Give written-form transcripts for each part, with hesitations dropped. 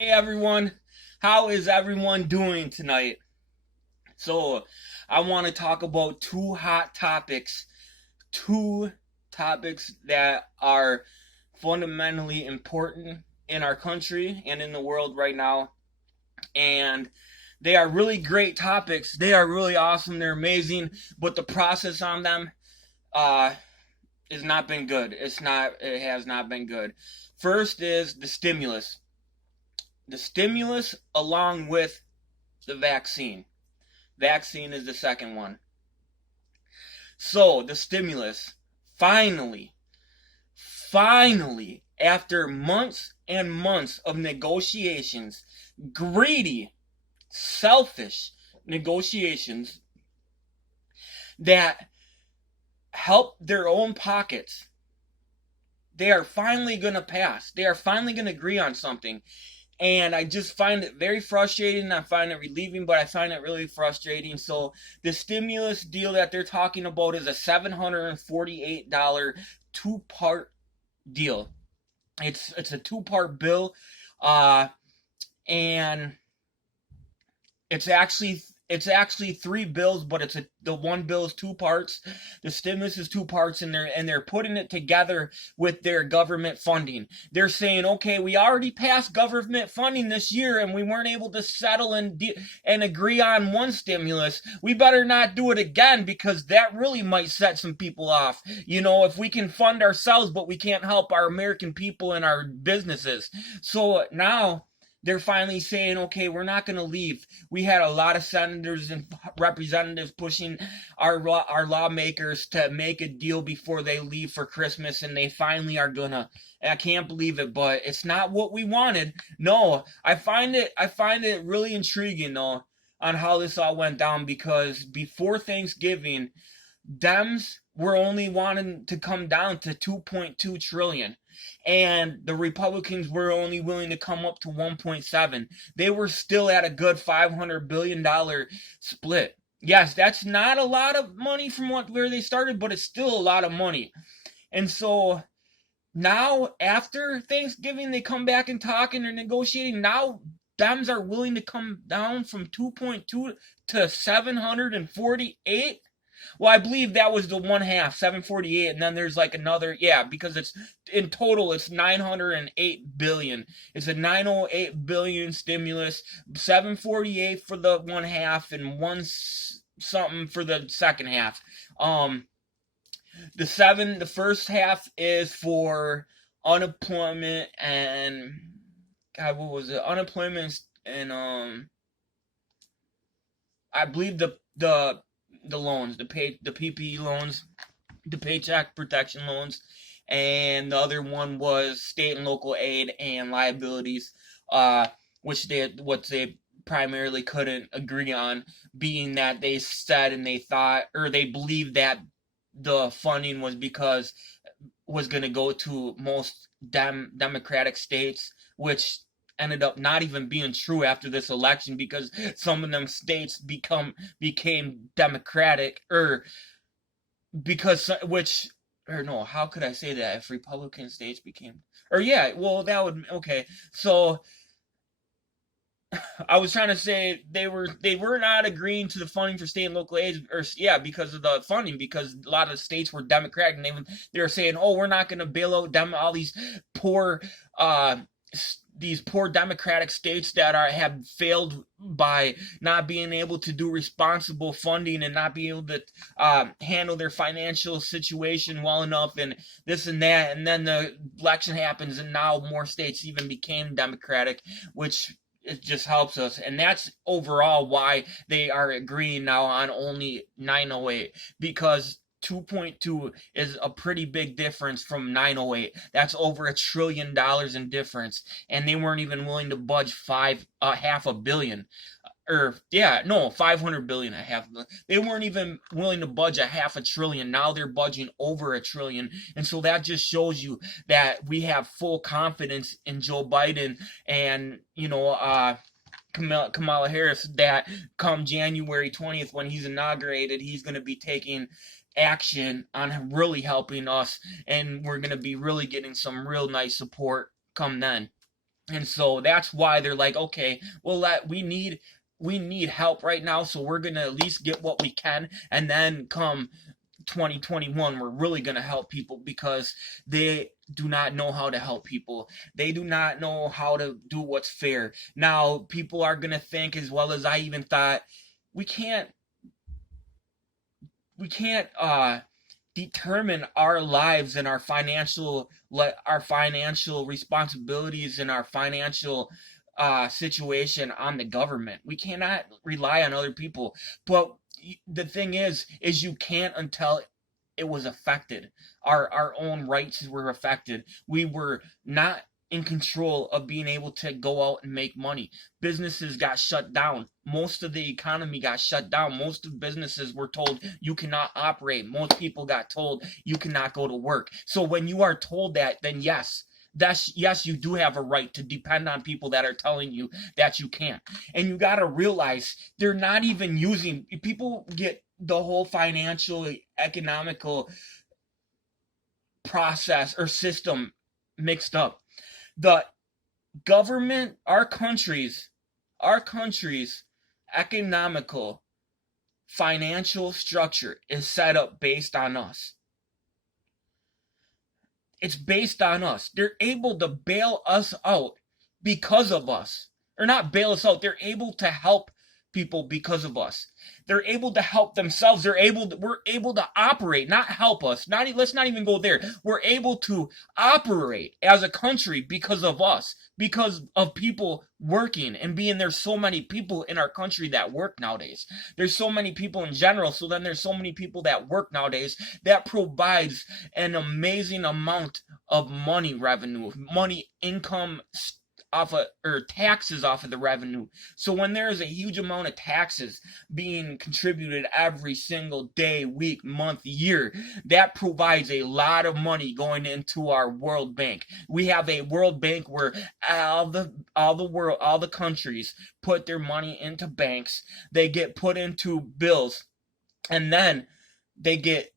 Hey everyone, how is everyone doing tonight? So, I want to talk about two topics that are fundamentally important in our country and in the world right now. And they are really great topics. They are really awesome. They're amazing, but the process on them uh has not been good. It has not been good. First is the stimulus. The stimulus along with the vaccine. Vaccine is the second one. So, the stimulus, finally, after months and months of negotiations, greedy, selfish negotiations that help their own pockets, they are finally going to pass. They are finally going to agree on something. And I just find it very frustrating. I find it relieving, but I find it really frustrating. So the stimulus deal that they're talking about is a $748 two-part deal. It's a two-part bill, uh, and it's actually three bills, but the one bill is two parts. The stimulus is two parts, and they're putting it together with their government funding. They're saying, okay, we already passed government funding this year, and we weren't able to settle and agree on one stimulus. We better not do it again because that really might set some people off. If we can fund ourselves, but we can't help our American people and our businesses. So now they're finally saying, okay, we're not going to leave. We had a lot of senators and representatives pushing our lawmakers to make a deal before they leave for Christmas, and they finally are gonna. I can't believe it, but it's not what we wanted. No, I find it really intriguing though on how this all went down, because before Thanksgiving, Dems were only wanting to come down to 2.2 trillion, and the Republicans were only willing to come up to 1.7. They were still at a good $500 billion split. Yes, that's not a lot of money from where they started, but it's still a lot of money. And so now, after Thanksgiving, they come back and talk and they're negotiating. Now Dems are willing to come down from 2.2 to 748. Well, I believe that was the one half, 748, and then there's like another, yeah, because it's in total it's 908 billion. It's a 908 billion stimulus, 748 for the one half and one something for the second half. The first half is for unemployment and God, what was it? Unemployment and I believe the loans, the PPE loans, the Paycheck Protection loans, and the other one was state and local aid and liabilities, which they primarily couldn't agree on, being that they said and they thought, or they believed that the funding was going to go to most Democratic states, which ended up not even being true after this election, because some of them states became Democratic, or because which or no, how could I say that? If Republican states became, or yeah, well, that would, okay. So I was trying to say they were not agreeing to the funding for state and local aid, or yeah, because of the funding, because a lot of states were Democratic, and they were saying, oh, we're not going to bail out all poor uh these poor Democratic states that have failed by not being able to do responsible funding and not being able to handle their financial situation well enough, and this and that. And then the election happens, and now more states even became Democratic, which it just helps us. And that's overall why they are agreeing now on only 908, because 2.2 is a pretty big difference from 908. That's over $1 trillion in difference, and they weren't even willing to budge half a billion, or yeah, no, 500 billion, a half. They weren't even willing to budge a half a trillion. Now they're budging over a trillion, and so that just shows you that we have full confidence in Joe Biden and Kamala Harris, that come January 20th, when he's inaugurated, he's going to be taking action on really helping us, and we're going to be really getting some real nice support come then. And so that's why they're like, okay, well, we need help right now, so we're gonna at least get what we can, and then come 2021, we're really gonna help people, because they do not know how to help people. They do not know how to do what's fair. Now, people are gonna think, as well as I even thought, we can't we can't determine our lives and our financial responsibilities and our financial situation on the government. We cannot rely on other people. But the thing is you can't until it was affected. Our own rights were affected. We were not in control of being able to go out and make money. Businesses got shut down. Most of the economy got shut down. Most of businesses were told you cannot operate. Most people got told you cannot go to work. So when you are told that, then yes, you do have a right to depend on people that are telling you that you can't. And you got to realize they're not even using, people get the whole financial economical process or system mixed up. The government, our country's economical financial structure is set up based on us. It's based on us. They're able to bail us out because of us. Or not bail us out, they're able to help people because of us. They're able to help themselves. We're able to operate, not help us. Let's not even go there. We're able to operate as a country because of us, because of people working and being. There's so many people in our country that work nowadays. There's so many people in general. So then there's so many people that work nowadays that provides an amazing amount of money revenue, money income off of, or taxes off of the revenue. So when there is a huge amount of taxes being contributed every single day, week, month, year, that provides a lot of money going into our World Bank. We have a World Bank where all the countries put their money into banks. They get put into bills, and then they get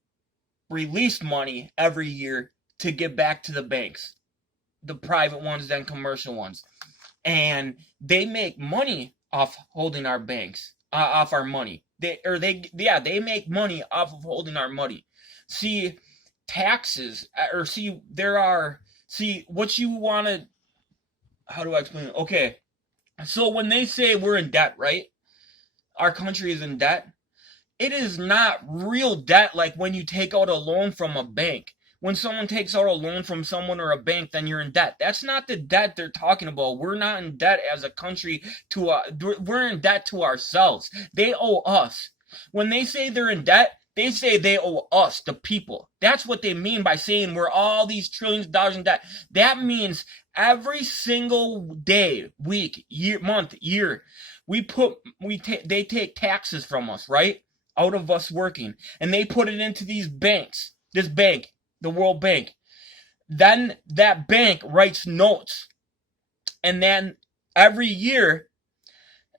released money every year to give back to the banks, the private ones, then commercial ones. And they make money off holding our banks, off our money. They make money off of holding our money. See, taxes, what you want to, how do I explain it? Okay, so when they say we're in debt, right? Our country is in debt. It is not real debt like when you take out a loan from a bank. When someone takes out a loan from someone or a bank, then you're in debt. That's not the debt they're talking about. We're not in debt as a country we're in debt to ourselves. They owe us. When they say they're in debt, they say they owe us, the people. That's what they mean by saying we're all these trillions of dollars in debt. That means every single day, week, year, month, year, they take taxes from us, right? Out of us working. And they put it into these banks. This bank, the World Bank. Then that bank writes notes. And then every year,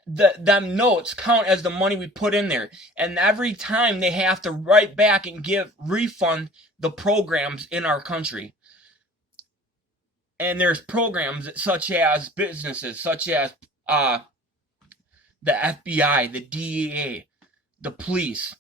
them notes count as the money we put in there. And every time they have to write back and refund the programs in our country. And there's programs such as businesses, such as the FBI, the DEA, the police,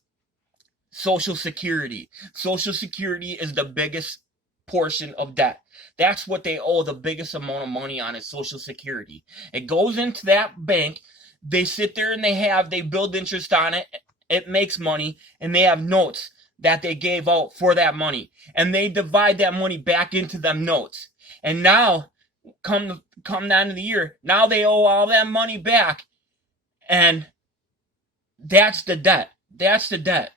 Social Security. Social Security is the biggest portion of debt. That's what they owe the biggest amount of money on, is Social Security. It goes into that bank. They sit there and they build interest on it. It makes money, and they have notes that they gave out for that money. And they divide that money back into them notes. And now, come the end of the year, now they owe all that money back. And that's the debt. That's the debt.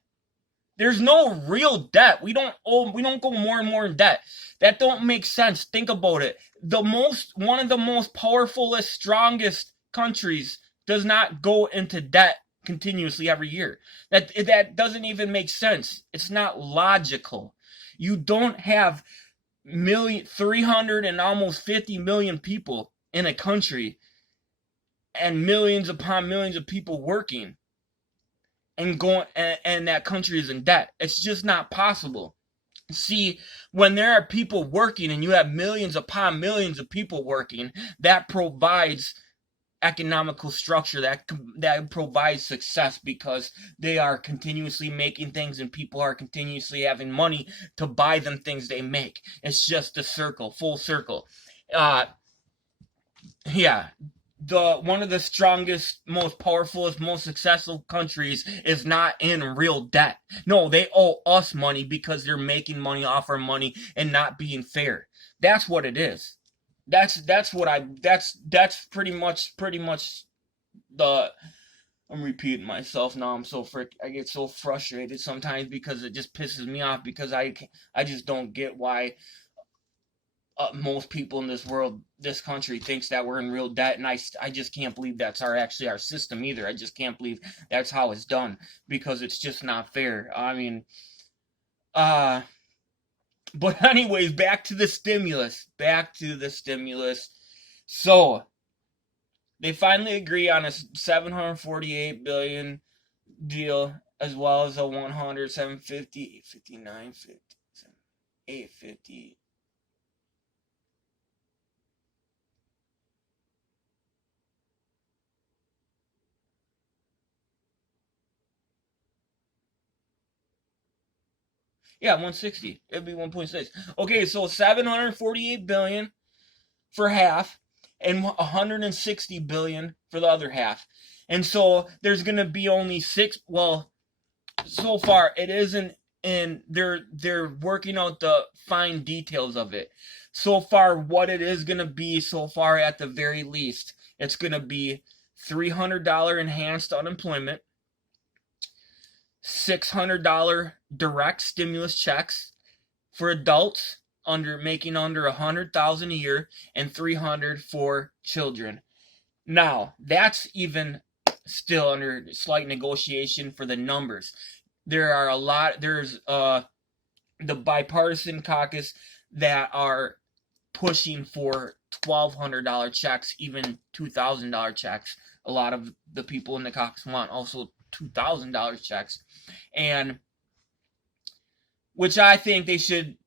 There's no real debt. We don't go more and more in debt. That don't make sense. Think about it. One of the most powerful, strongest countries does not go into debt continuously every year. That doesn't even make sense. It's not logical. You don't have 300 and almost 50 million people in a country, and millions upon millions of people working, and that country is in debt. It's just not possible. See, when there are people working and you have millions upon millions of people working, that provides economical structure, that provides success, because they are continuously making things and people are continuously having money to buy them things they make. It's just a circle, full circle. Uh, yeah, the one of the strongest, most powerful, most successful countries is not in real debt. No, they owe us money because they're making money off our money and not being fair. That's what it is. That's what I that's pretty much the I'm repeating myself now. I get so frustrated sometimes because it just pisses me off, because I just don't get why most people in this world, this country, thinks that we're in real debt, and I just can't believe that's actually our system either. I just can't believe that's how it's done, because it's just not fair. I mean, uh, but anyways, back to the stimulus. Back to the stimulus. So they finally agree on a 748 billion deal, as well as a 100, 750, 859, 850. Yeah, 160. It'd be 1.6. Okay, so 748 billion for half and 160 billion for the other half. And so there's going to be only six, well, so far it isn't, and they're working out the fine details of it. So far what it is going to be, so far at the very least, it's going to be $300 enhanced unemployment, $600 direct stimulus checks for adults making under 100,000 a year, and 300 for children. Now, that's even still under slight negotiation for the numbers. There's the bipartisan caucus that are pushing for $1,200 checks, even $2,000 checks. A lot of the people in the caucus want also $2,000 checks, and which I think they should.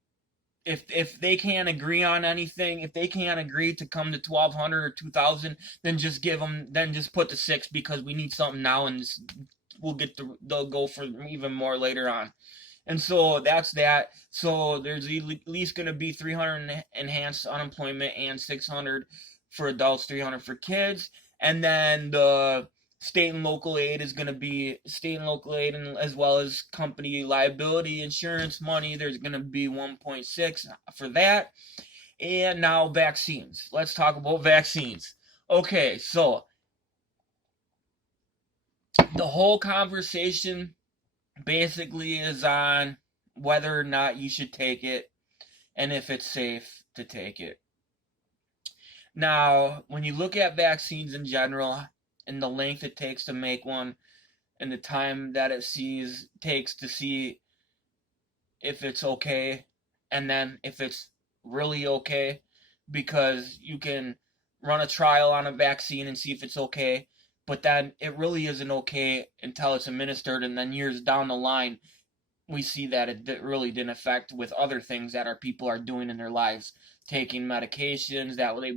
If they can't agree on anything, if they can't agree to come to 1,200 or 2,000, then just put the 6, because we need something now, and they'll go for even more later on. And so that's that. So there's at least going to be 300 enhanced unemployment and 600 for adults, 300 for kids. And then the state and local aid is going to be state and local aid, and as well as company liability insurance money. There's going to be 1.6 for that. And now vaccines. Let's talk about vaccines. Okay, so the whole conversation basically is on whether or not you should take it and if it's safe to take it. Now, when you look at vaccines in general and the length it takes to make one and the time that it takes to see if it's okay, and then if it's really okay, because you can run a trial on a vaccine and see if it's okay, but then it really isn't okay until it's administered, and then years down the line we see that it really didn't affect with other things that our people are doing in their lives, taking medications that they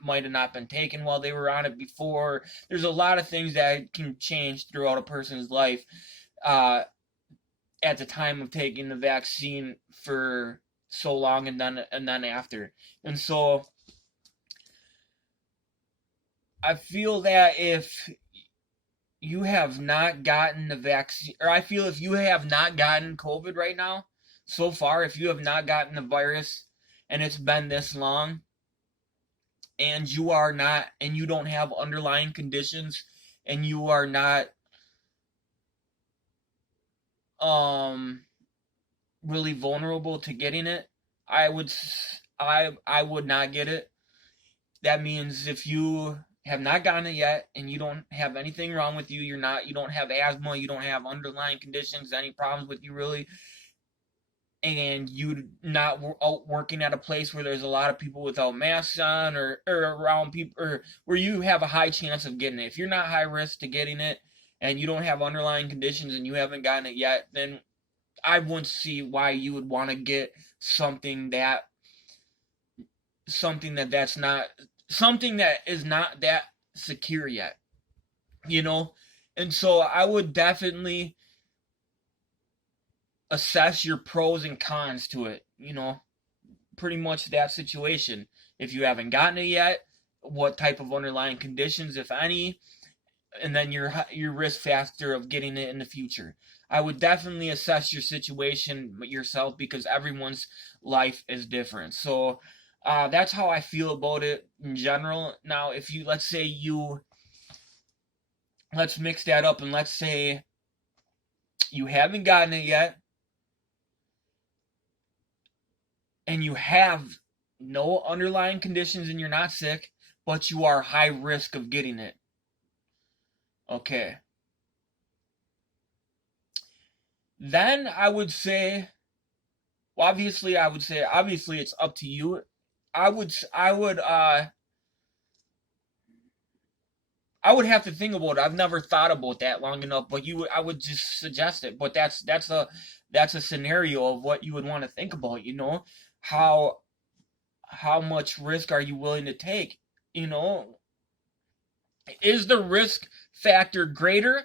might have not been taken while they were on it before. There's a lot of things that can change throughout a person's life at the time of taking the vaccine for so long, and then after. And so I feel that if you have not gotten the vaccine, or I feel if you have not gotten COVID right now, so far, if you have not gotten the virus and it's been this long, and you don't have underlying conditions, and you are not really vulnerable to getting it, I would not get it. That means if you have not gotten it yet and you don't have anything wrong with you, you don't have asthma, you don't have underlying conditions, any problems with you really, and you not out working at a place where there's a lot of people without masks on, or around people, or where you have a high chance of getting it. If you're not high risk to getting it and you don't have underlying conditions and you haven't gotten it yet, then I wouldn't see why you would want to get something that that's not something that is not that secure yet, you know. And so I would definitely assess your pros and cons to it, you know, pretty much that situation. If you haven't gotten it yet, what type of underlying conditions, if any, and then your risk factor of getting it in the future. I would definitely assess your situation yourself, because everyone's life is different. So that's how I feel about it in general. Now, if you, let's mix that up, and let's say you haven't gotten it yet, and you have no underlying conditions and you're not sick, but you are high risk of getting it. Okay. Then I would say, well, obviously it's up to you. I would have to think about it. I've never thought about that long enough, but I would just suggest it. But that's a scenario of what you would want to think about, you know? How much risk are you willing to take? You know, is the risk factor greater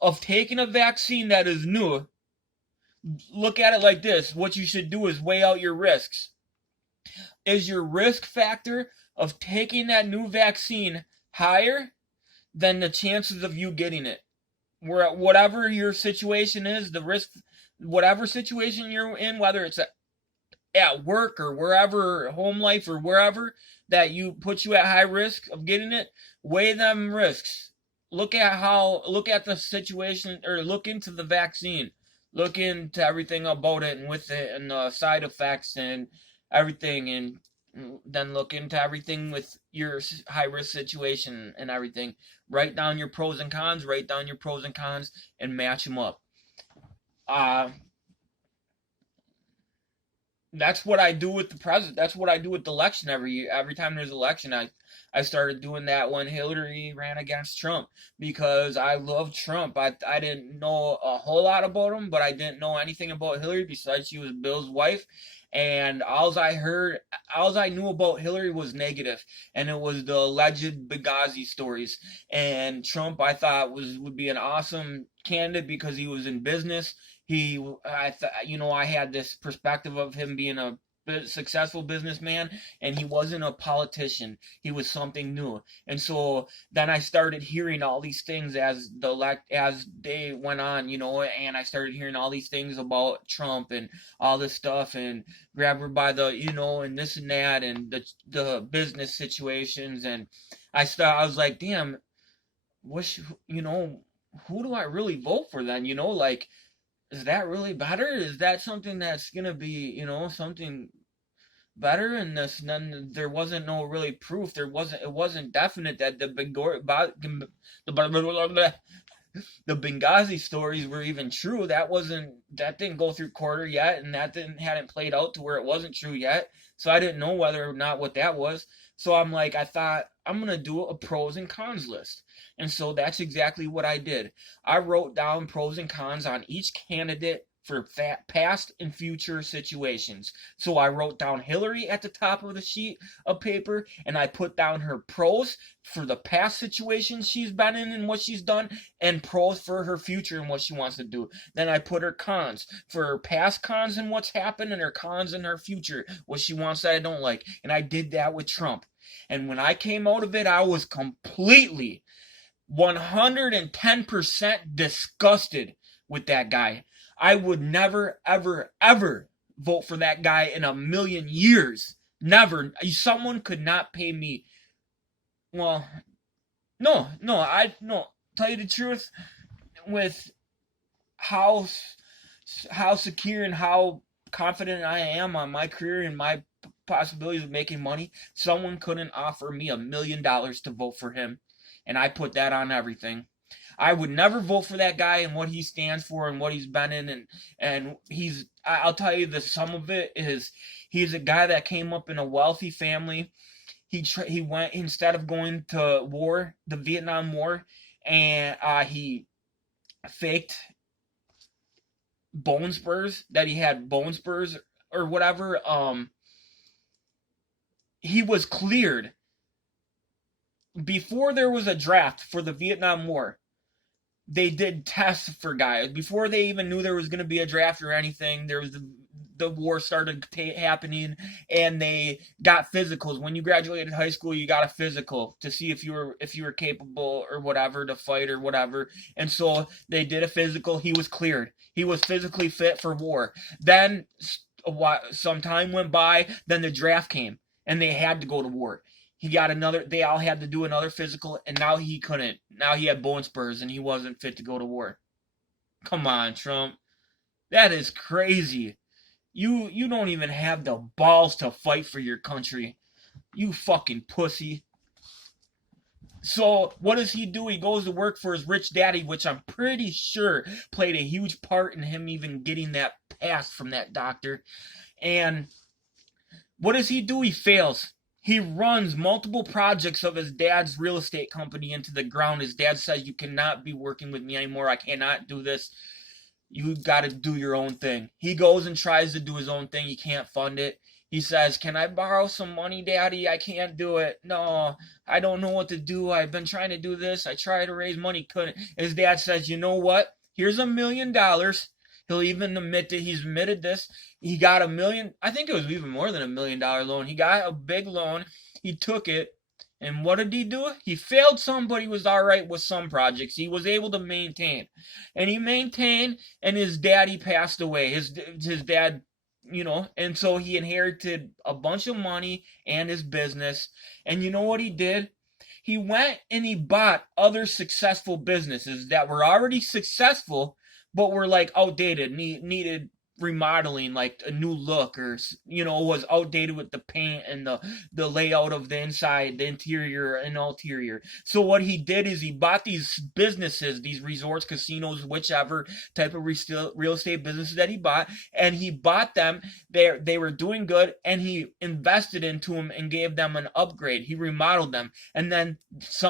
of taking a vaccine that is new? Look at it like this. What you should do is weigh out your risks. Is your risk factor of taking that new vaccine higher than the chances of you getting it? Whatever your situation is, the risk, whatever situation you're in, whether it's at work or wherever, home life or wherever, that you put you at high risk of getting it, weigh them risks. Look at the situation, or look into the vaccine. Look into everything about it and with it, and the side effects and everything, and then look into everything with your high risk situation and everything. Write down your pros and cons, and match them up. That's what I do with the president. That's what I do with the election every year. Every time there's an election, I started doing that when Hillary ran against Trump, because I love Trump. I didn't know a whole lot about him, but I didn't know anything about Hillary besides she was Bill's wife. And all I knew about Hillary was negative, and it was the alleged Benghazi stories. And Trump, I thought would be an awesome candidate because he was in business. I had this perspective of him being a successful businessman, and he wasn't a politician. He was something new. And so then I started hearing all these things as they went on, and I started hearing all these things about Trump and all this stuff, and grab her by the, and this and that, and the business situations. And I was like, damn, who do I really vote for then? Like, is that really better? Is that something that's gonna be, something better? And then there wasn't no really proof. It wasn't definite that the Benghazi stories were even true. That didn't go through quarter yet, and that hadn't played out to where it wasn't true yet. So I didn't know whether or not what that was. So I thought I'm gonna do a pros and cons list. And so that's exactly what I did. I wrote down pros and cons on each candidate for past and future situations. So I wrote down Hillary at the top of the sheet of paper, and I put down her pros for the past situations she's been in and what she's done, and pros for her future and what she wants to do. Then I put her cons for her past cons and what's happened, and her cons in her future, what she wants that I don't like. And I did that with Trump. And when I came out of it, I was completely 110% disgusted with that guy. I would never, ever, ever vote for that guy in a million years. Never. Someone could not pay me. Well, no. Tell you the truth, with how secure and how confident I am on my career and my possibilities of making money, someone couldn't offer me $1 million to vote for him. And I put that on everything. I would never vote for that guy and what he stands for and what he's been in, and I'll tell you, the sum of it is, he's a guy that came up in a wealthy family. He went, instead of going to war, the Vietnam War, and he faked bone spurs, that he had bone spurs or whatever, he was cleared before there was a draft for the Vietnam War. They did tests for guys before they even knew there was going to be a draft or anything. There was the war started happening, and they got physicals. When you graduated high school, you got a physical to see if you were capable or whatever to fight or whatever. And so they did a physical. He was cleared. He was physically fit for war. Then some time went by. Then the draft came, and they had to go to war. They all had to do another physical, and now he couldn't. Now he had bone spurs, and he wasn't fit to go to war. Come on, Trump. That is crazy. You don't even have the balls to fight for your country. You fucking pussy. So, what does he do? He goes to work for his rich daddy, which I'm pretty sure played a huge part in him even getting that pass from that doctor. And what does he do? He fails. He runs multiple projects of his dad's real estate company into the ground. His dad says, "You cannot be working with me anymore. I cannot do this. You got to do your own thing." He goes and tries to do his own thing. He can't fund it. He says, "Can I borrow some money, Daddy? I can't do it. No, I don't know what to do. I've been trying to do this. I tried to raise money, couldn't." His dad says, "You know what? Here's $1 million. He'll even admit that he's admitted this. He got $1 million. I think it was even more than $1 million loan. He got a big loan. He took it. And what did he do? He failed some, but he was all right with some projects. He was able to maintain. And he maintained, and his daddy passed away. His dad, and so he inherited a bunch of money and his business. And you know what he did? He went and he bought other successful businesses that were already successful, but were like outdated, needed remodeling, like a new look, or was outdated with the paint and the layout of the inside, the interior and ulterior. So what he did is he bought these businesses, these resorts, casinos, whichever type of real estate businesses that he bought, and he bought them. They were doing good, and he invested into them and gave them an upgrade. He remodeled them, and then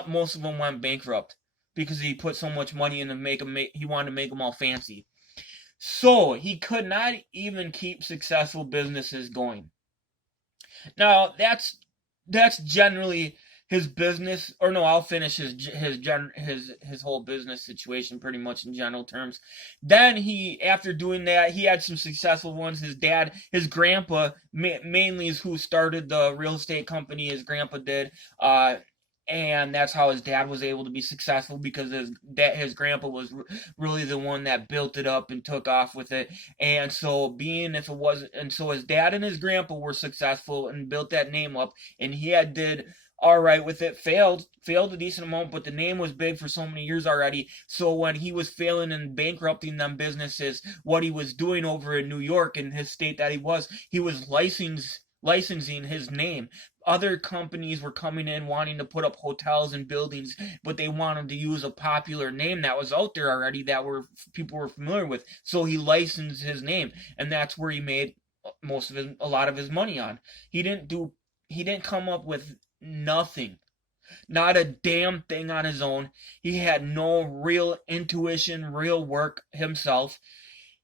most of them went bankrupt because he put so much money in to he wanted to make them all fancy. So he could not even keep successful businesses going. Now that's generally his business, or no, I'll finish his whole business situation pretty much in general terms. Then after doing that, he had some successful ones. His grandpa mainly is who started the real estate company. His grandpa did. And that's how his dad was able to be successful, because his grandpa was really the one that built it up and took off with it. And so his dad and his grandpa were successful and built that name up, and he did all right with it. Failed a decent amount, but the name was big for so many years already. So when he was failing and bankrupting them businesses, what he was doing over in New York, in his state that he was licensing his name. Other companies were coming in wanting to put up hotels and buildings, but they wanted to use a popular name that was out there already, that people were familiar with. So he licensed his name, and that's where he made a lot of his money on. He didn't come up with nothing. Not a damn thing on his own. He had no real intuition, real work himself.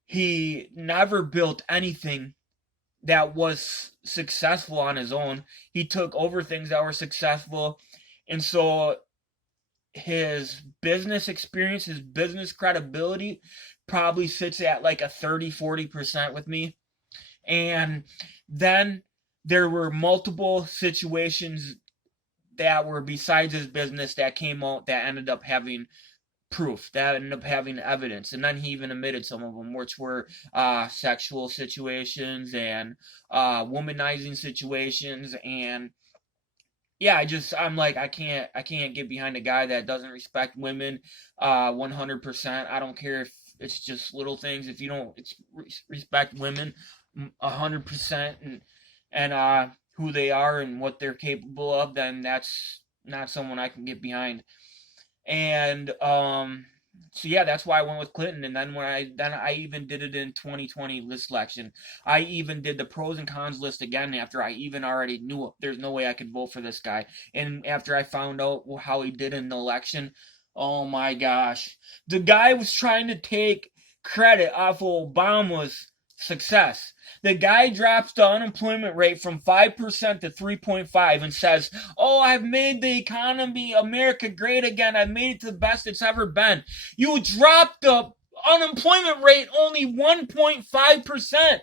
He never built anything that was successful on his own. He took over things that were successful, and so his business experience, his business credibility probably sits at like a 30-40% with me. And then there were multiple situations that were besides his business that came out that ended up having proof, that ended up having evidence. And then he even admitted some of them, which were sexual situations and womanizing situations. And yeah, I'm like, I can't get behind a guy that doesn't respect women 100%. I don't care if it's just little things. If you don't respect women 100% and who they are and what they're capable of, then that's not someone I can get behind. And so yeah, that's why I went with Clinton. And then I even did it in 2020 list election. I even did the pros and cons list again after I even already knew there's no way I could vote for this guy. And after I found out how he did in the election, oh my gosh, the guy was trying to take credit off of Obama's success. The guy drops the unemployment rate from 5% to 3.5 and says, "Oh, I've made the economy, America, great again. I've made it to the best it's ever been." You dropped the unemployment rate only 1.5%.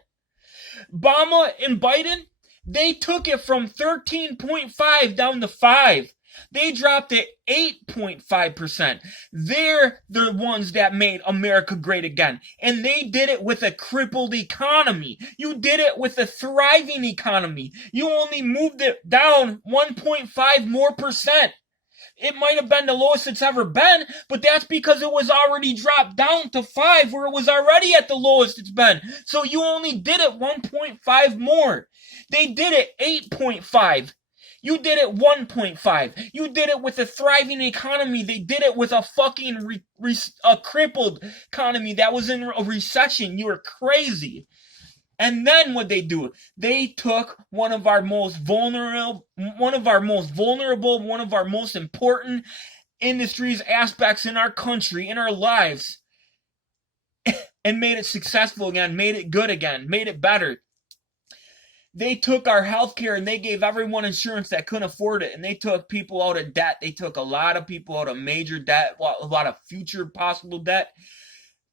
Obama and Biden, they took it from 13.5 down to 5. They dropped it 8.5%. They're the ones that made America great again. And they did it with a crippled economy. You did it with a thriving economy. You only moved it down 1.5 more percent. It might have been the lowest it's ever been, but that's because it was already dropped down to 5 where it was already at the lowest it's been. So you only did it 1.5 more. They did it 8.5. You did it 1.5. You did it with a thriving economy. They did it with a fucking a crippled economy that was in a recession. You were crazy. And then what they do? They took one of our most vulnerable, one of our most important industries, aspects in our country, in our lives, and made it successful again, made it good again, made it better. They took our healthcare and they gave everyone insurance that couldn't afford it, and they took people out of debt. They took a lot of people out of major debt, a lot of future possible debt.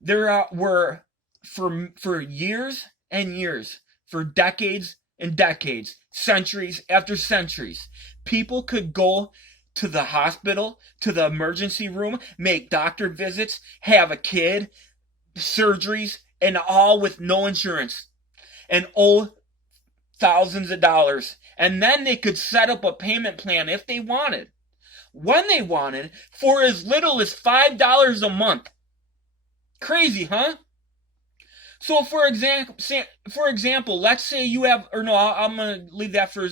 There were, for years and years, for decades and decades, centuries after centuries, people could go to the hospital, to the emergency room, make doctor visits, have a kid, surgeries, and all with no insurance, and owe thousands of dollars. And then they could set up a payment plan if they wanted, when they wanted, for as little as $5 a month. Crazy, huh? So for example, let's say you have, or no, I'm gonna leave that for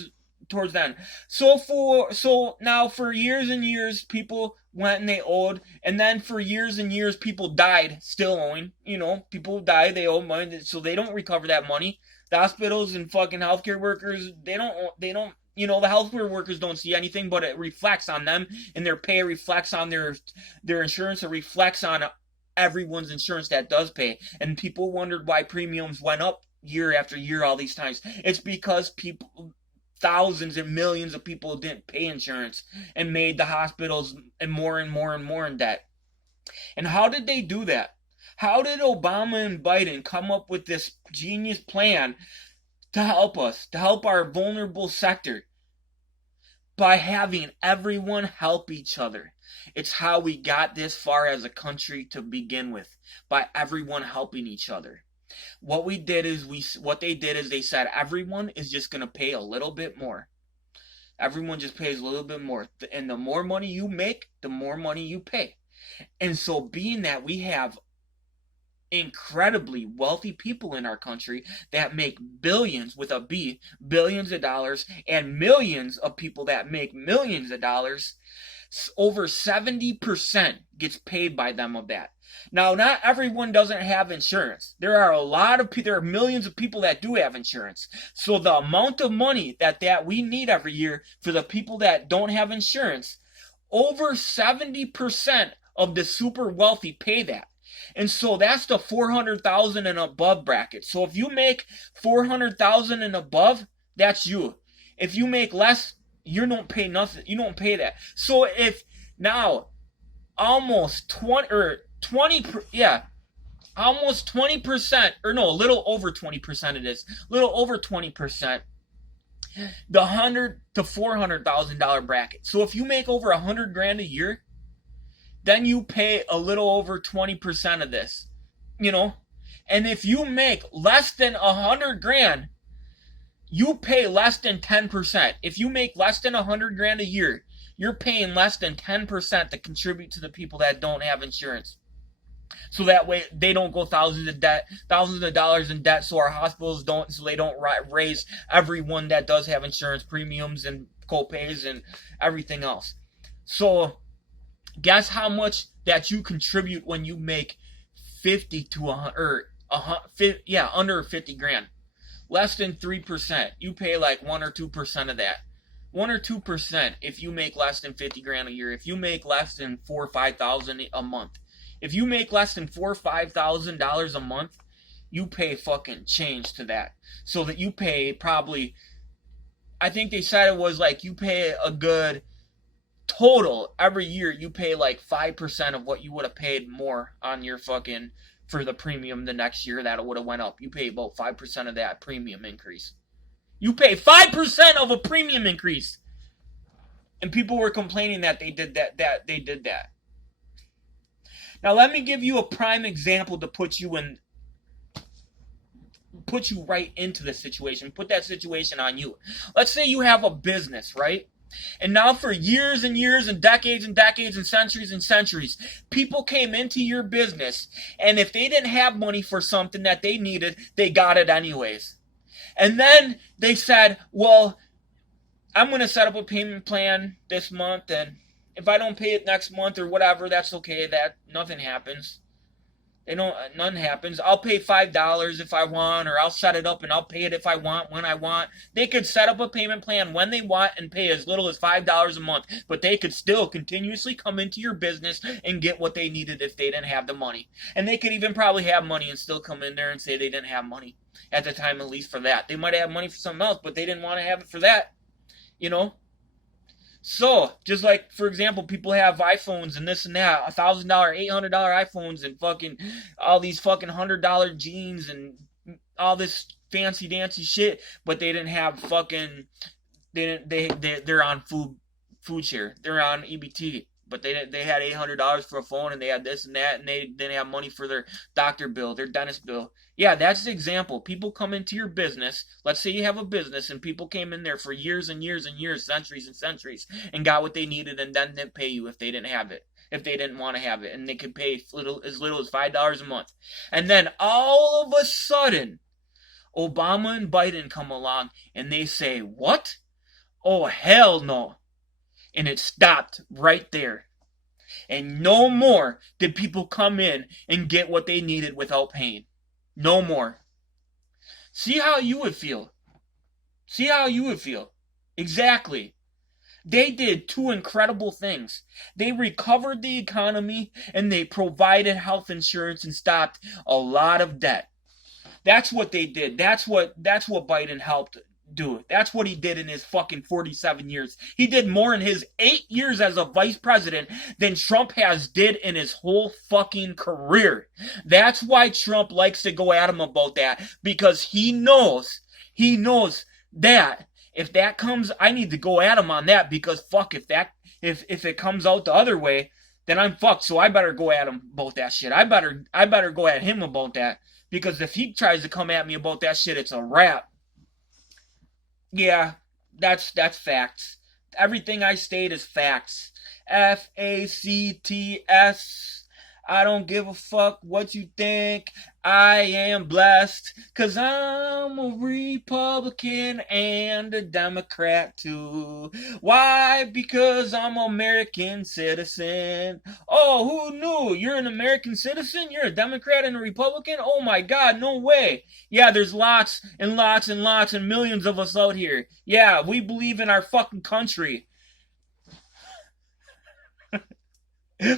towards then. So now for years and years, people went and they owed, and then for years and years, people died still owing. You know, people die, they owe money, so they don't recover that money. The hospitals and fucking healthcare workers, they don't. You know, the healthcare workers don't see anything, but it reflects on them, and their pay reflects on their insurance. It reflects on everyone's insurance that does pay. And people wondered why premiums went up year after year all these times. It's because people, thousands and millions of people didn't pay insurance and made the hospitals and more in debt. And how did they do that? How did Obama and Biden come up with this genius plan to help us, to help our vulnerable sector? By having everyone help each other. It's how we got this far as a country to begin with, by everyone helping each other. What they did is they said everyone is just going to pay a little bit more. Everyone just pays a little bit more. And the more money you make, the more money you pay. And so being that we have incredibly wealthy people in our country that make billions, with a B, billions of dollars, and millions of people that make millions of dollars, over 70% gets paid by them of that. Now, not everyone doesn't have insurance. There are millions of people that do have insurance. So the amount of money that we need every year for the people that don't have insurance, over 70% of the super wealthy pay that. And so that's the 400,000 and above bracket. So if you make 400,000 and above, that's you. If you make less, you don't pay nothing. You don't pay that. So if now almost 20%, or no, a little over 20% it is. A little over 20%. The $100,000 to $400,000 bracket. So if you make over $100,000 a year, then you pay a little over 20% of this, you know? And if you make less than $100,000, you pay less than 10%. If you make less than $100,000 a year, you're paying less than 10% to contribute to the people that don't have insurance. So that way they don't go thousands of dollars in debt, so our hospitals they don't raise everyone that does have insurance premiums and co-pays and everything else. So guess how much that you contribute when you make 50 to 100, under 50 grand. Less than 3%. You pay like 1 or 2% of that. 1 or 2% if you make less than 50 grand a year. If you make less than 4,000 or 5,000 a month, If you make less than $4,000 or $5,000 a month, you pay fucking change to that. So that you pay probably, I think they said it was like you pay a good total every year. You pay like 5% of what you would have paid more on your fucking for the premium the next year that it would have went up. You pay about 5% of that premium increase. You pay 5% of a premium increase. And people were complaining that they did that. Now let me give you a prime example to put you right into the situation. Put that situation on you. Let's say you have a business, right? And now for years and years and decades and centuries, people came into your business, and if they didn't have money for something that they needed, they got it anyways. And then they said, well, I'm going to set up a payment plan this month, and if I don't pay it next month or whatever, that's okay. That nothing happens. None happens. I'll pay $5 if I want, or I'll set it up and I'll pay it if I want, when I want. They could set up a payment plan when they want and pay as little as $5 a month, but they could still continuously come into your business and get what they needed if they didn't have the money. And they could even probably have money and still come in there and say they didn't have money at the time, at least for that. They might have money for something else, but they didn't want to have it for that, you know? So, just like, for example, people have iPhones and this and that, $1,000, $800 iPhones and fucking all these fucking $100 jeans and all this fancy dancy shit, but they didn't have fucking, they're on food share, they're on EBT, but they had $800 for a phone and they had this and that, and they didn't have money for their doctor bill, their dentist bill. Yeah, that's the example. People come into your business. Let's say you have a business and people came in there for years and years and years, centuries and centuries, and got what they needed and then didn't pay you if they didn't have it, if they didn't want to have it, and they could pay as little as $5 a month. And then all of a sudden, Obama and Biden come along and they say, what? Oh, hell no. And it stopped right there. And no more did people come in and get what they needed without paying. No more. See how you would feel. See how you would feel. Exactly. They did two incredible things. They recovered the economy and they provided health insurance and stopped a lot of debt. That's what they did. That's what Biden helped do. That's what he did in his fucking 47 years. He did more in his 8 years as a vice president than Trump has did in his whole fucking career. That's why Trump likes to go at him about that, because he knows that if that comes, I need to go at him on that, because fuck, if it comes out the other way, then I'm fucked. So I better go at him about that shit. I better go at him about that, because if he tries to come at me about that shit, it's a wrap. Yeah, that's facts. Everything I state is facts. FACTS. I don't give a fuck what you think. I am blessed, 'cause I'm a Republican and a Democrat too. Why? Because I'm an American citizen. Oh, who knew? You're an American citizen? You're a Democrat and a Republican? Oh my God, no way. Yeah, there's lots and lots and lots and millions of us out here. Yeah, we believe in our fucking country.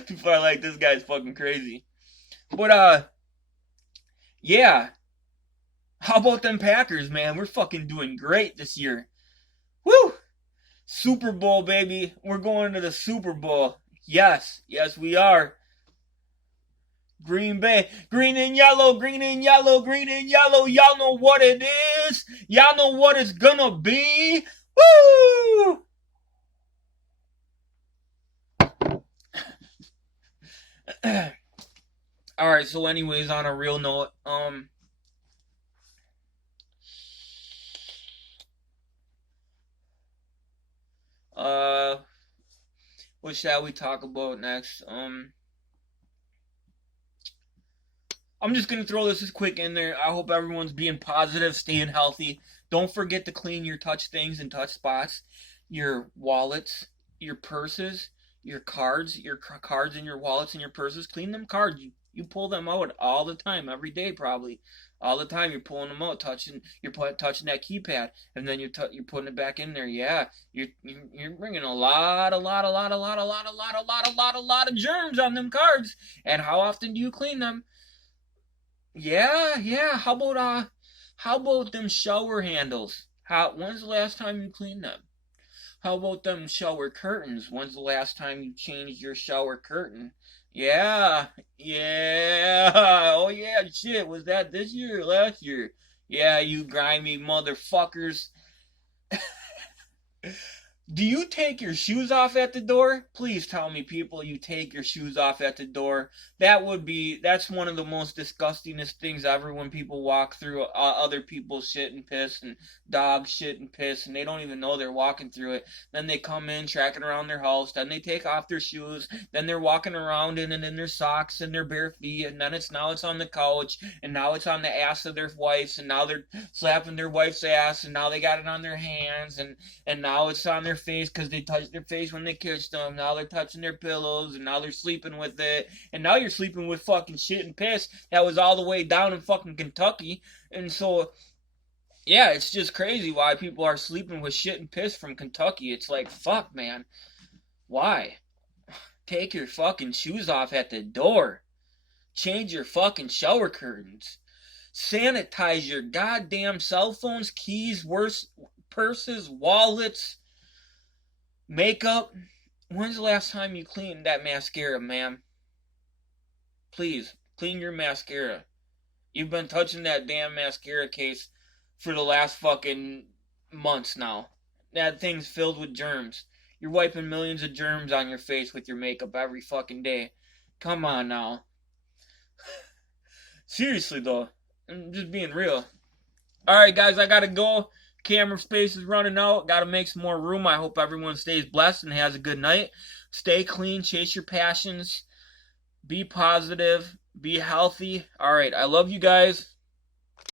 People are like, this guy's fucking crazy. But, yeah. How about them Packers, man? We're fucking doing great this year. Woo! Super Bowl, baby. We're going to the Super Bowl. Yes, we are. Green Bay. Green and yellow, green and yellow, green and yellow. Y'all know what it is. Y'all know what it's gonna be. Woo! Alright, so anyways, on a real note, what shall we talk about next? I'm just gonna throw this as quick in there. I hope everyone's being positive, staying healthy. Don't forget to clean your touch things and touch spots, your wallets, your purses, your cards in your wallets and your purses. Clean them cards, you You pull them out all the time, every day probably. All the time you're pulling them out, touching touching that keypad, and then you're putting it back in there. Yeah, you're bringing a lot of germs on them cards. And how often do you clean them? Yeah. How about them shower handles? When's the last time you cleaned them? How about them shower curtains? When's the last time you changed your shower curtain? Yeah. Oh yeah, shit. Was that this year or last year? Yeah, you grimy motherfuckers. Do you take your shoes off at the door? Please tell me, people, you take your shoes off at the door. That's one of the most disgustingest things ever when people walk through other people's shit and piss and dog shit and piss and they don't even know they're walking through it. Then they come in tracking around their house, then they take off their shoes, then they're walking around in their socks and their bare feet, and then now it's on the couch, and now it's on the ass of their wives, and now they're slapping their wife's ass, and now they got it on their hands, and now it's on their face because they touched their face when they kissed them. Now they're touching their pillows, and now they're sleeping with it. And now you're sleeping with fucking shit and piss that was all the way down in fucking Kentucky. And so, yeah, it's just crazy why people are sleeping with shit and piss from Kentucky. It's like, fuck, man. Why? Take your fucking shoes off at the door. Change your fucking shower curtains. Sanitize your goddamn cell phones, keys, purses, wallets, makeup. When's the last time you cleaned that mascara, ma'am? Please, clean your mascara. You've been touching that damn mascara case for the last fucking months now. That thing's filled with germs. You're wiping millions of germs on your face with your makeup every fucking day. Come on now. Seriously though, I'm just being real. Alright guys, I gotta go. Camera space is running out. Gotta make some more room. I hope everyone stays blessed and has a good night. Stay clean, chase your passions, be positive, be healthy. Alright, I love you guys.